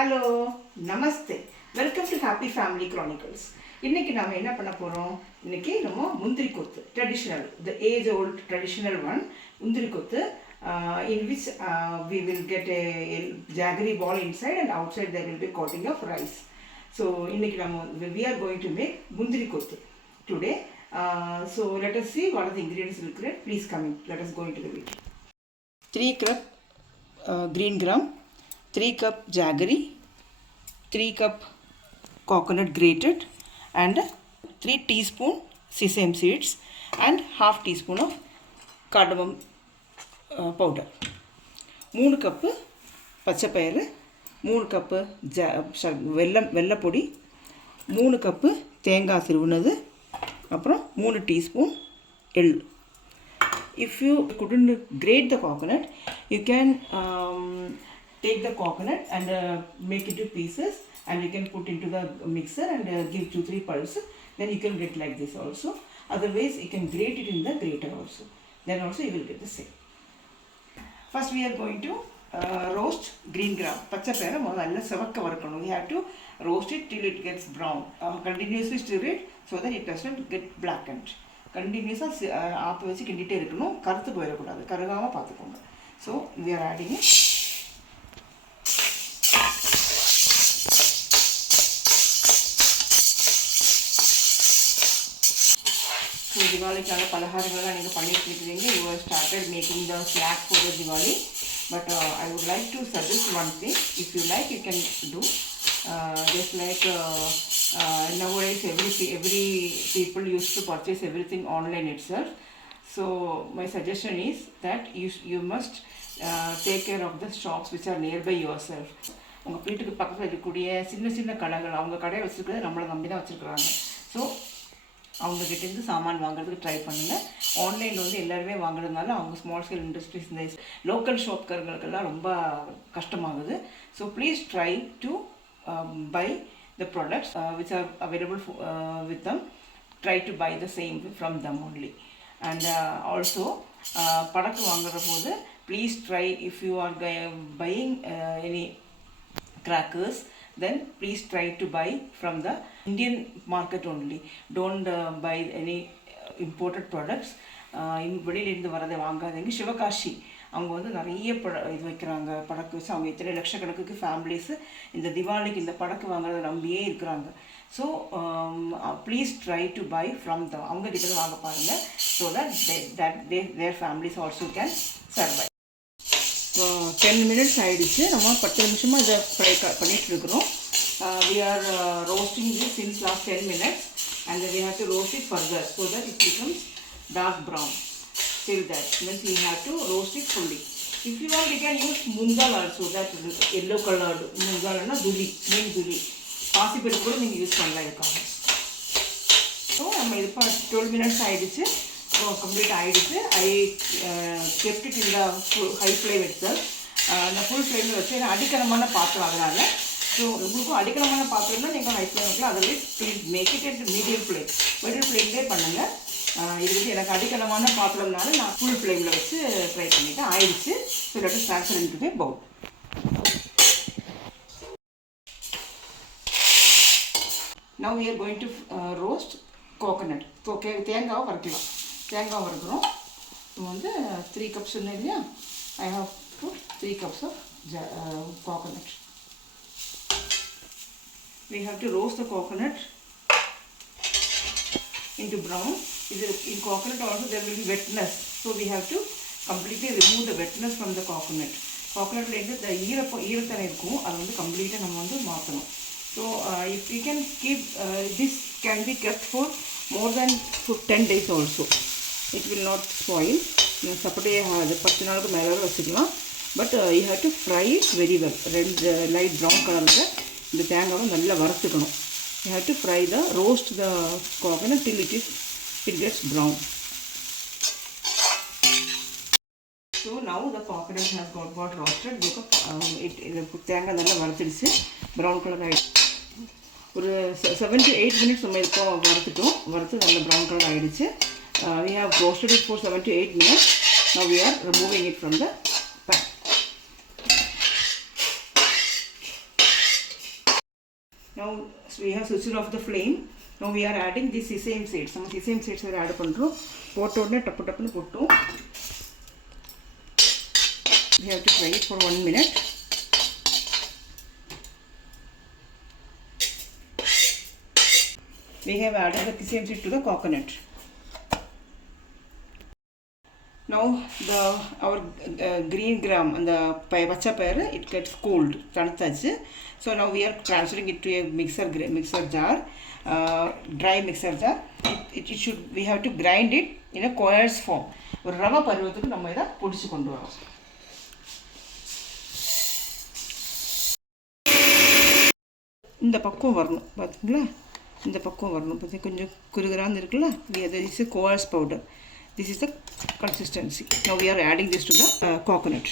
Hello, Namaste. Welcome to Happy Family Chronicles. இன்னைக்கு நாம என்ன பண்ண போறோம்? இன்னைக்கு நம்ம Mundri Kottu, traditional, the age-old traditional one, Mundri Kottu, in which we will get a jaggery ball inside and outside there will be coating of rice. So இன்னைக்கு நாம we are going to make Mundri Kottu today. So let us see what are the ingredients will create. Please come in. Let us go into the video. 3 cup green gram, 3 cup jaggery, 3 cup coconut grated and 3 teaspoon sesame seeds and half teaspoon of cardamom powder. 3 cup பச்சைப்பயிறு, 3 cup வெல்லப்பொடி, 3 cup தேங்காய் சிறுவுனது, அப்புறம் 3 teaspoon எள். If you couldn't grate the coconut, you can take the coconut and make it into pieces and you can put into the mixer and give 2-3 pulses. Then you can get like this also. Otherwise you can grate it in the grater also. Then also you will get the same. First we are going to roast green gram. பச்சைப்பயிறு முதல்ல செவக்க வறுக்கணும். We have to roast it till it gets brown. Continuously stir it so that it doesn't get blackened. கண்டினியூஸாக ஆப்பை வச்சு கிண்டிகிட்டே இருக்கணும், கருத்து போயிடக்கூடாது, கருகாமல் பார்த்துக்கோங்க. So we are adding it. So திவாலிக்கான பலகாரங்கள்லாம் நீங்கள் பண்ணிட்டு இருக்கிறீங்க. You have started making the snack for the Diwali, but I would like to suggest one thing. If you like, you can do just like nowadays every people used to purchase everything online itself. So my suggestion is that you must take care of the shops which are nearby yourself. உங்கள் வீட்டுக்கு பக்கத்தில் இருக்கக்கூடிய சின்ன சின்ன கடைகள், அவங்க கடையை வச்சுருக்கிறது நம்மளை நம்பி தான் வச்சுருக்குறாங்க. ஸோ அவங்கக்கிட்டேருந்து சாமான் வாங்குறதுக்கு ட்ரை பண்ணுங்கள். ஆன்லைனில் வந்து எல்லாருமே வாங்குறதுனால அவங்க ஸ்மால் ஸ்கேல் இண்டஸ்ட்ரீஸ் இந்த லோக்கல் ஷாப்காரங்களுக்கெல்லாம் ரொம்ப கஷ்டமாகுது. So please try to buy the products which are available with them. Try to buy the same from them only. And also படக்கு வாங்குற போது please try, if you are buying any crackers, then please try to buy from the Indian market only. Don't buy any imported products. வெளியிலேருந்து வரதை வாங்காதீங்க. சிவகாசி அவங்க வந்து நிறைய இது வைக்கிறாங்க, படக்கு வச்சு அவங்க இத்தனை லட்சக்கணக்குக்கு ஃபேமிலிஸு இந்த திவாலிக்கு இந்த படக்கு வாங்குறத நம்பியே இருக்கிறாங்க. So please try to buy from the அவங்க கிட்ட வாங்க பாருங்கள். So that their families also can survive. இப்போ 10 minutes ஆகிடுச்சு. நம்ம 10 நிமிஷமாக இதை ஃப்ரை பண்ணிகிட்டு இருக்கிறோம். we are roasting this since last 10 minutes and we have to roast it further so that it becomes dark brown. Till that means we have to roast it fully. If you want, you can use mungal also, that yellow colored mungal na duli, main duli possible கூட நீங்க யூஸ் பண்ணலாம் இருக்காங்க. ஸோ நம்ம இது 12 minutes ஆயிடுச்சு, கம்ப்ளீட் ஆயிடுச்சு. ஐ kept it in the high flame itself. நான் ஃபுல் ஃப்ளேமில் வச்சு ஏன்னா அடிக்கணமான பாத்திரம் அதனால. ஸோ உங்களுக்கும் அடிக்கணமான பாத்திரம்னா நீங்கள் ஹை ஃப்ளேம் வைக்கலாம். Otherwise please make it at medium ஃப்ளேம்லேயே பண்ணுங்கள். இது வந்து எனக்கு அடிக்கணமான பாத்திரம்னால நான் ஃபுல் ஃப்ளேமில் வச்சு ட்ரை பண்ணிவிட்டேன். ஆயிடுச்சு. So let us transfer into the bowl. Now we are going to roast coconut. So தேங்காவை வறுக்கலாம். தேங்காய் வறுக்கிறோம். இப்போ வந்து 3 cups சொன்னேன் இல்லையா, I have put 3 cups of coconut. We have to roast the coconut into brown. In coconut also there will be wetness, so we have to completely remove the wetness from the coconut. Coconutல இருந்து the ஈரத்தனை இருக்கும், அது வந்து கம்ப்ளீட்டாக நம்ம வந்து மாற்றணும். So if we can keep this can be kept for more than 10 days also. It will not spoil. சப்பட்டே அது 10 நாளுக்கு மேலே வச்சுக்கலாம். But you have to fry it very well. Light brown கலரில் இந்த தேங்காவை நல்லா வறுத்துக்கணும். You have to fry roast the coconut till it gets brown. So now the coconut has got roasted because தேங்காய் நல்லா வறுத்துடுச்சு, ப்ரௌன் கலர் ஆகிடுச்சு. ஒரு 7 to 8 minutes நம்ம இப்போ வறுத்து நல்ல ப்ரௌன் கலர் ஆகிடுச்சு. We have roasted it for 7 to 8 minutes. Now we are removing it from the pan. Now we have switched off the flame. Now we are adding the sesame seeds. Some sesame seeds are add பண்றோம். போட்ட உடனே டப்பு டப்புன்னு போட்டோம். We have to fry it for 1 minute. We have added the sesame seed to the coconut. Now our green gram and the pacha payra, it gets cold. So now we are transferring it to a mixer jar, dry mixer jar. We have to grind it in a coarse form. ஒரு ரவா பருவத்துக்கு நம்ம இத பொடிச்சு கொண்டு வரோம். இந்த பக்கம் வரணும் பாத்தீங்களா? இந்த பக்கம் வரணும். பாத்தீங்க கொஞ்சம் குறுகுறான்னு இருக்குல்ல? This is a coarse powder. This is the consistency. Now we are adding this to the coconut.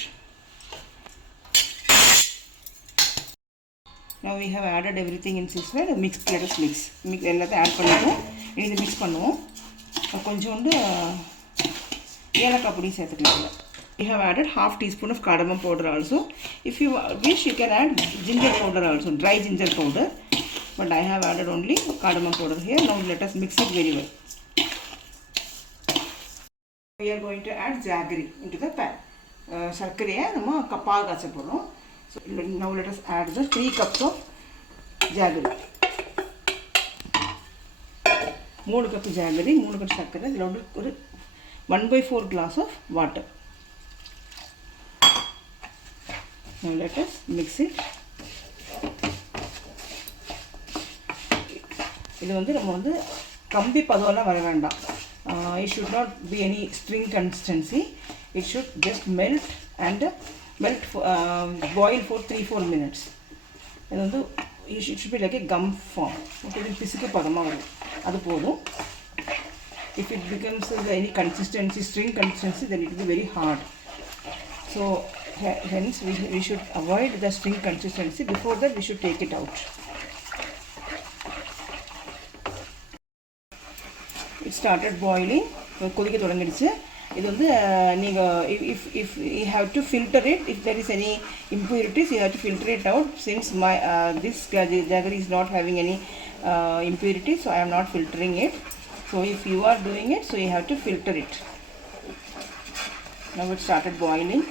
Now we have added everything in this way. Let us mix. எல்லாத்தையும் ஆட் பண்ணிடுவோம். இனி இதை மிக்ஸ் பண்ணுவோம். கொஞ்சோண்டு ஏலக்காய் பொடி சேர்த்துக்கலாம். We have added half teaspoon of cardamom powder also. If you wish, you can add ginger powder also, dry ginger powder. But I have added only cardamom powder here. Now let us mix it very well. We are going to add jaggery into the pan. Sarkariya nama kapal kacha porom. So now let us add the 3 cups of jaggery. 3 cup jaggery, 3 cup sarkariya, idhula oru 1/4 glass of water. Now let us mix it. இது வந்து நம்ம வந்து கம்பி பதம்லாம் வர வேண்டாம். It should not be any string consistency. It should just melt and boil for 3-4 minutes. இது வந்து it should be like a gum form. Okay, இது பிசுக்கு பதமா வரும். அது போதும். If it becomes any consistency, string consistency, then it will be very hard. So hence we should avoid the string consistency. Before that we should take it out. It started boiling. கொதிக்க தொடங்கிடுச்சு. இது வந்து நீங்க if you have to filter it, if there is any impurities you have to filter it out. Since this jaggery is not having any impurities, so I am not filtering it. So if you are doing it, so you have to filter it. Now it started boiling.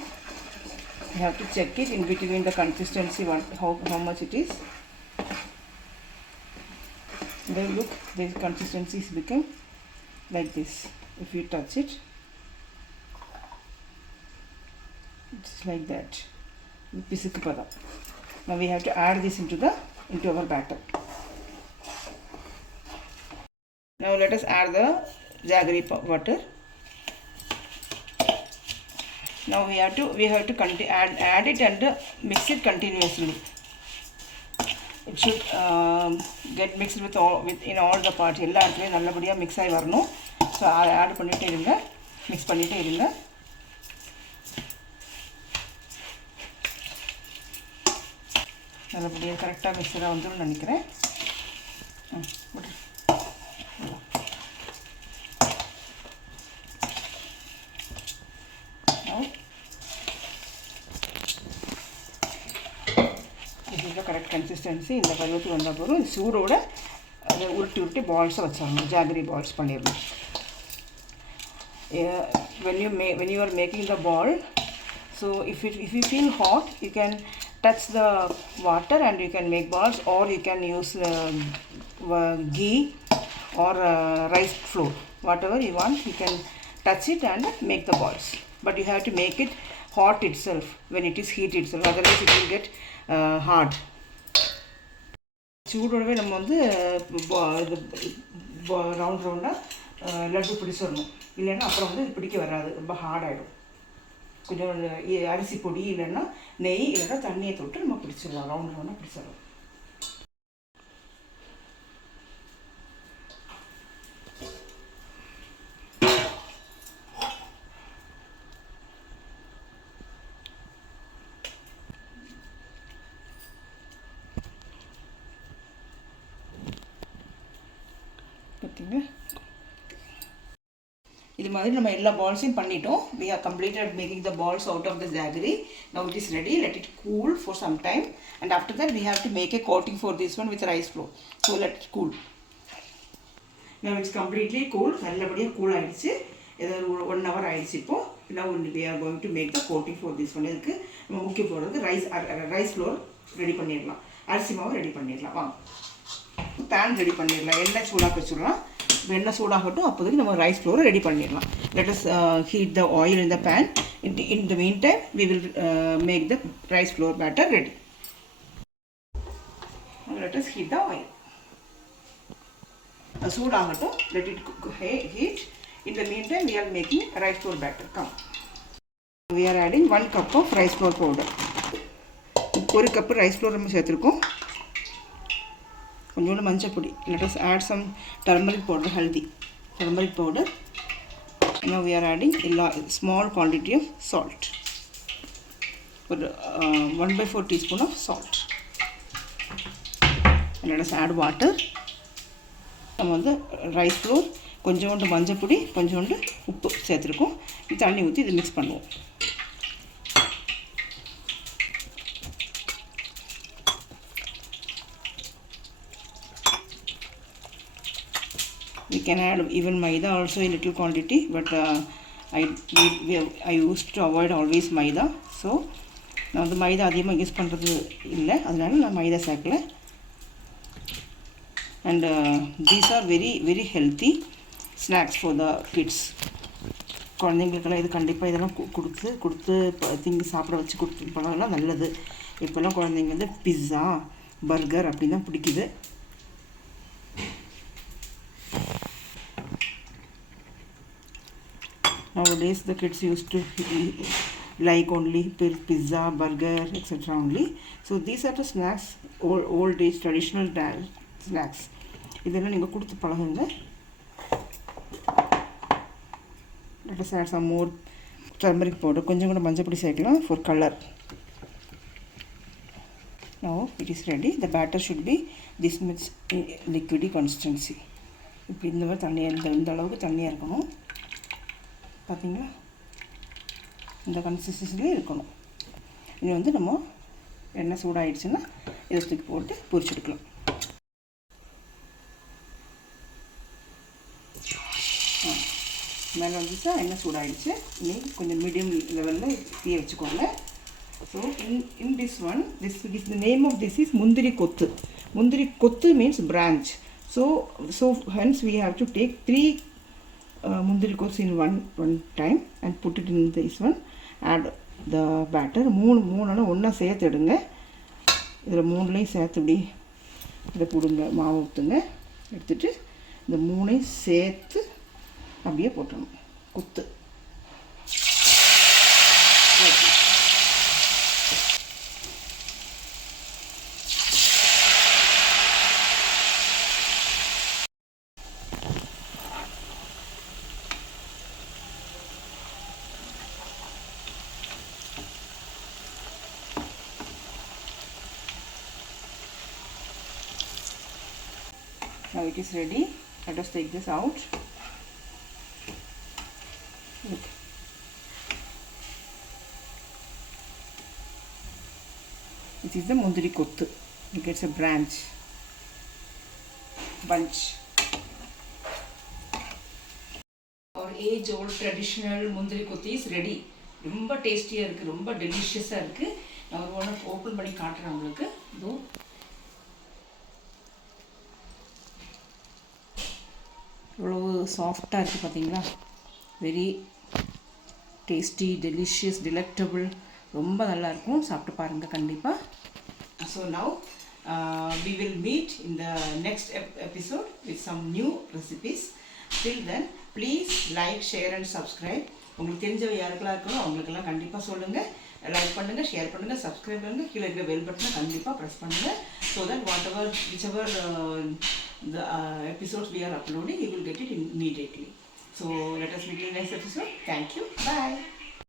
You have to check it in between the consistency, how much it is. Then look, the consistency is become like this. If you touch it, it's like that. Now we have to add this into our batter. Now let us add the jaggery water. Now we have to add it and mix it continuously. It should get mixed in all the parts. எல்லா இடத்துலயும் நல்லபடியா mix ஆகி வரணும். So add பண்ணிட்டே இருங்க, mix பண்ணிட்டே இருங்க. நல்லபடியா கரெக்ட்டா mix ஆக வந்துரும் நினைக்கிறேன். கரெக்ட் கன்சிஸ்டன்சி இந்த பருவத்துக்கு வந்த போதும் சூடோட அதை உருட்டி பால்ஸை வச்சிடணும். ஜாகரி பால்ஸ் பண்ணிடணும். when you are making the ball, so if you feel hot, you can touch the water and you can make balls, or you can use ghee or rice flour, whatever you want. You can touch it and make the balls, but you have to make it hot itself when it is heat itself, otherwise it will get hard. சூடோடவே நம்ம வந்து ரவுண்ட் ரவுண்டாக லட்டு பிடிச்சிடணும். இல்லைன்னா அப்புறம் வந்து பிடிக்க வராது, ரொம்ப ஹார்ட் ஆகிடும். கொஞ்சம் அரிசி பொடி இல்லைன்னா நெய் இல்லைன்னா தண்ணியை தொட்டு நம்ம பிடிச்சிடலாம், ரவுண்ட் ரவுண்டாக பிடிச்சிடலாம். இது மாதிரி நம்ம எல்லா பால்ஸையும் பண்ணிட்டோம். We have completed making the balls out of the jaggery. Now it is ready. Let it cool for some time, and after that we have to make a coating for this one with rice flour. So let it cool. Now it's completely cool. நல்லபடியா cool ஆயிடுச்சு. இது 1 hour ஆயிடுச்சு இப்போ. Now we are going to make the coating for this one. இதுக்கு நம்ம முக்கிய போறது rice flour ready பண்ணிடலாம். அரிசி மாவு ரெடி பண்ணிடலாம். வாங்க. pan ரெடி பண்ணிடலாம். எண்ணெய் சூடாக்க வச்சிடலாம். எண்ணெய் சூடாகட்டும், அப்போதைக்கு நம்ம ரைஸ் ஃப்ளோரை ரெடி பண்ணிடலாம். Let us heat the oil in the pan. In the meantime we will make the rice flour batter ready. Let us heat the oil. சூடாகட்டும், let it heat. In the meantime we are making rice flour batter. Come, we are adding 1 cup of rice flour powder. 1 cup rice flour நம்ம சேர்த்துருக்கோம். கொஞ்சோண்டு மஞ்சள் பொடி. let us add some turmeric powder, haldi turmeric powder. Now we are adding a small quantity of salt, 1/4 teaspoon of salt. And let us add water. நம்ம வந்து rice floor, கொஞ்சோண்டு மஞ்சள் பொடி, கொஞ்சோண்டு உப்பு சேர்த்துருக்கோம். தண்ணி ஊற்றி இதை மிக்ஸ் பண்ணுவோம். We can add even maida also in little quantity, but I used to avoid always maida. So நான் வந்து மைதா அதிகமாக யூஸ் பண்ணுறது இல்லை, அதனால நான் மைதா சேர்க்கல. And these are very very healthy snacks for the kids. குழந்தைங்களுக்கெல்லாம் இது கண்டிப்பாக இதெல்லாம் கொடுத்து திங்கி சாப்பிட வச்சு கொடுத்து பழகலாம், நல்லது. இப்போல்லாம் குழந்தைங்க வந்து பிஸ்ஸா பர்கர் அப்படி தான் பிடிக்குது. Nowadays the kids used to like only pizza, burger, etc. only. So these are the snacks, old age traditional snacks. இதெல்லாம் நீங்கள் கொடுத்து பழகுங்க. Let us add some more turmeric powder. கொஞ்சம் கூட மஞ்சள் பொடி சேர்க்கலாம் for color. Now it is ready. The batter should be this much liquidy consistency. இப்படி இந்த மாதிரி தண்ணியாக இந்த அளவுக்கு தண்ணியாக இருக்கணும். பார்த்தீங்களா, இந்த கன்சிஸ்டன்சிலே இருக்கணும். இது வந்து நம்ம எண்ணெய் சூடாகிடுச்சுன்னா இதை தூக்கி போட்டு பொரிச்செடுக்கலாம். மேலே வந்துச்சா எண்ணெய் சூடாகிடுச்சு. இனி கொஞ்சம் மீடியம் லெவலில் தீய வச்சுக்கோங்க. So in this one, the name of this is Mundri Kottu. Mundri Kottu means branch. So hence we have to take 3 Mundri Kottu in one time and put it in this one. Add the batter. மூணு ஒன்றா சேர்த்து எடுங்க. இதில் மூணுலையும் சேர்த்து இப்படி இதை போடுங்க, மாவு ஊற்றுங்க. எடுத்துட்டு இந்த மூணையும் சேர்த்து அப்படியே போட்டணும். குத்து Now it is ready. Let us take this out. Look. This is the Mundri Kottu. It gets a bunch. Our age-old traditional Mundri Kottu is ready. ரொம்ப டேஸ்டியாக இருக்குது, ரொம்ப டெலிஷியஸாக இருக்குது. நான் ஒன்று ஓப்பன் பண்ணி காட்டுறேன் உங்களுக்கு. இதோ இவ்வளோ சாஃப்டாக இருக்குது பார்த்தீங்களா. வெரி டேஸ்டி, டெலிஷியஸ், டிலெக்டபிள், ரொம்ப நல்லாயிருக்கும். சாப்பிட்டு பாருங்கள் கண்டிப்பாக. So now we will meet in the next episode with some new recipes. Till then, please like, share and subscribe. உங்களுக்கு தெரிஞ்சவ யாருக்கெல்லாம் இருக்கணும் அவங்களுக்கெல்லாம் கண்டிப்பாக சொல்லுங்கள். லைக் பண்ணுங்கள், ஷேர் பண்ணுங்கள், சப்ஸ்கிரைப் பண்ணுங்கள். கீழே இருக்கிற பெல் பட்டனை கண்டிப்பாக ப்ரெஸ் பண்ணுங்கள். So that whichever the episodes we are uploading, you will get it immediately. So let us meet in the next episode. Thank you. Bye.